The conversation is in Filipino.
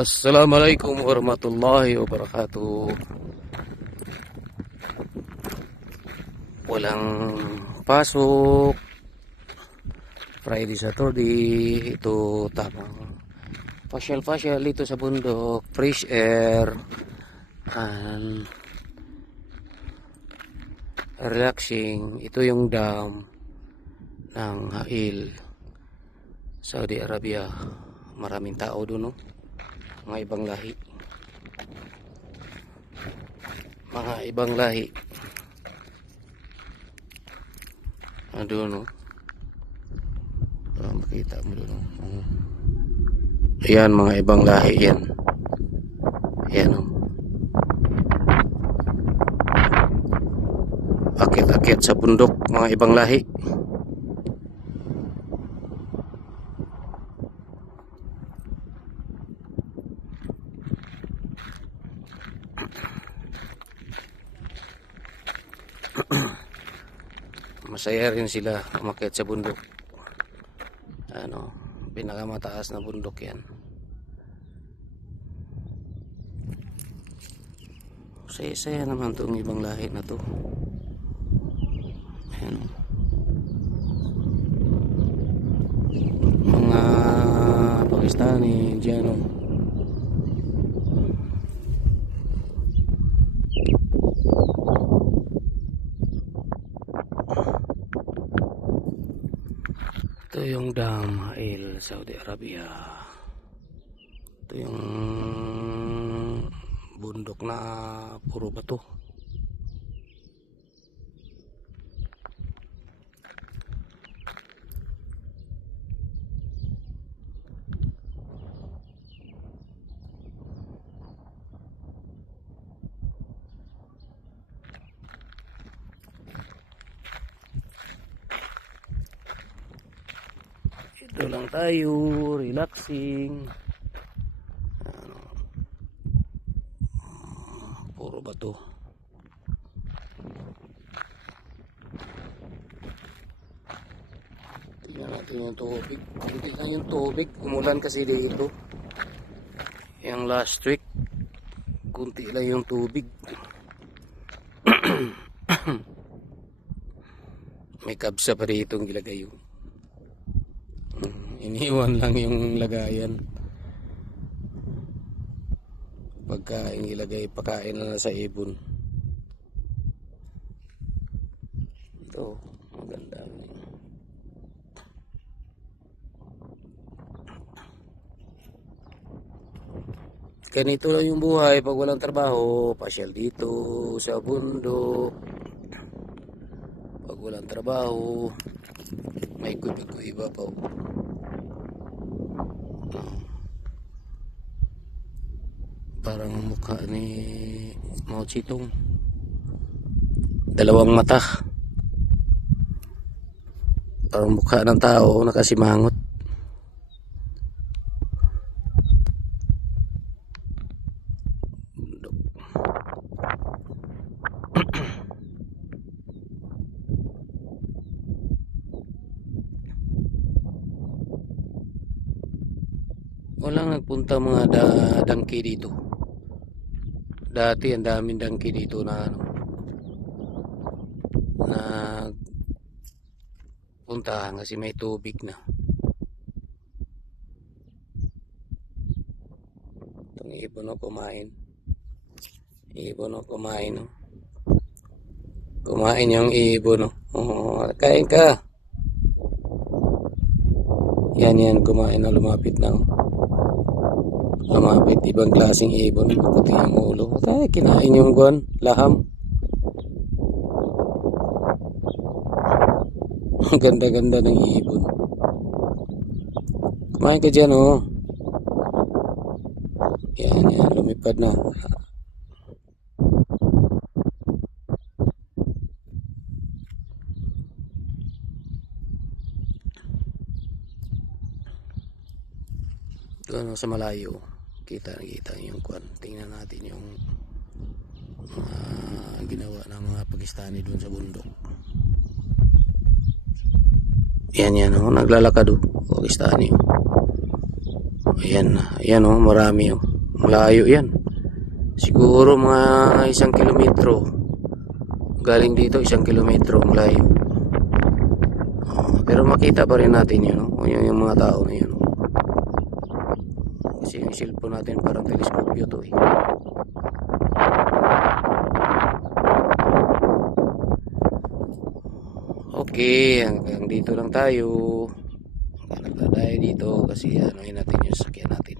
Assalamualaikum warahmatullahi wabarakatuh. Walang pasok. Friday, Saturday. Ito tamang pasyal-pasyal dito sa bundok. Fresh air. And relaxing. Ito yung dam ng Hail, Saudi Arabia. Maraming tao doon, no? Mga ibang lahi, ano, no? Makita mo doon, no? Ayan, mga ibang lahi yan. Ayan, no? Akit-akit sa bundok, mga ibang lahi. Masaya rin sila umakyat sa bundok. Ano, pinakamataas na bundok yan. Saya-saya naman itong ibang lahi na to. Ayan, mga Pakistani, Indiano. Ito yung Dam Hail, Saudi Arabia. Ito yung bundok na puro bato. Ito lang tayo, relaxing. Ano, puro bato. Tingnan natin yung tubig. Hindi lang yung tubig, umulan kasi dito. Yung last week, kunti lang yung tubig. May kabsa pa dito ang gilagay yun. Iniwan lang yung lagayan. Pagkain ilagay, pakain na sa ibon. Ito, maganda. Ganito lang yung buhay pag walang trabaho. Pasyal dito sa bundok. Pag walang trabaho, may iba pa. Parang mukha ni Mao Zedong. Dalawang mata. Parang mukha ng tao nakasimangot. Walang nagpunta mga dangki dito. Dati ang daming dangki dito na puntahan kasi may tubig na. Itong ibon o kumain. Ibon o kumain. No? Kumain yung ibon. No? Oh, kain ka. Yan, kumain na, lumapit na. Lumapit, ibang klaseng ibon. Puti ang ulo. Ay, kinain yung laham. Ang ganda-ganda ng ibon. Kumain ka dyan, oh. Yan, lumipad na. Doon sa malayo, kita yung kwan. Tingnan natin yung ginawa ng mga Pakistani doon sa bundok. Yan, oh, naglalakad, oh, Pakistani. Ayan, marami, oh. Malayo yan. Siguro mga 1 kilometro. Galing dito 1 kilometro ang layo. Pero makita pa rin natin yun, no? Yung mga tao na yun. Kasi yung cellphone natin parang teleskopyo to eh. Okay, hanggang dito lang tayo. Hanggang tayo dito kasi ano natin yung sakyan natin.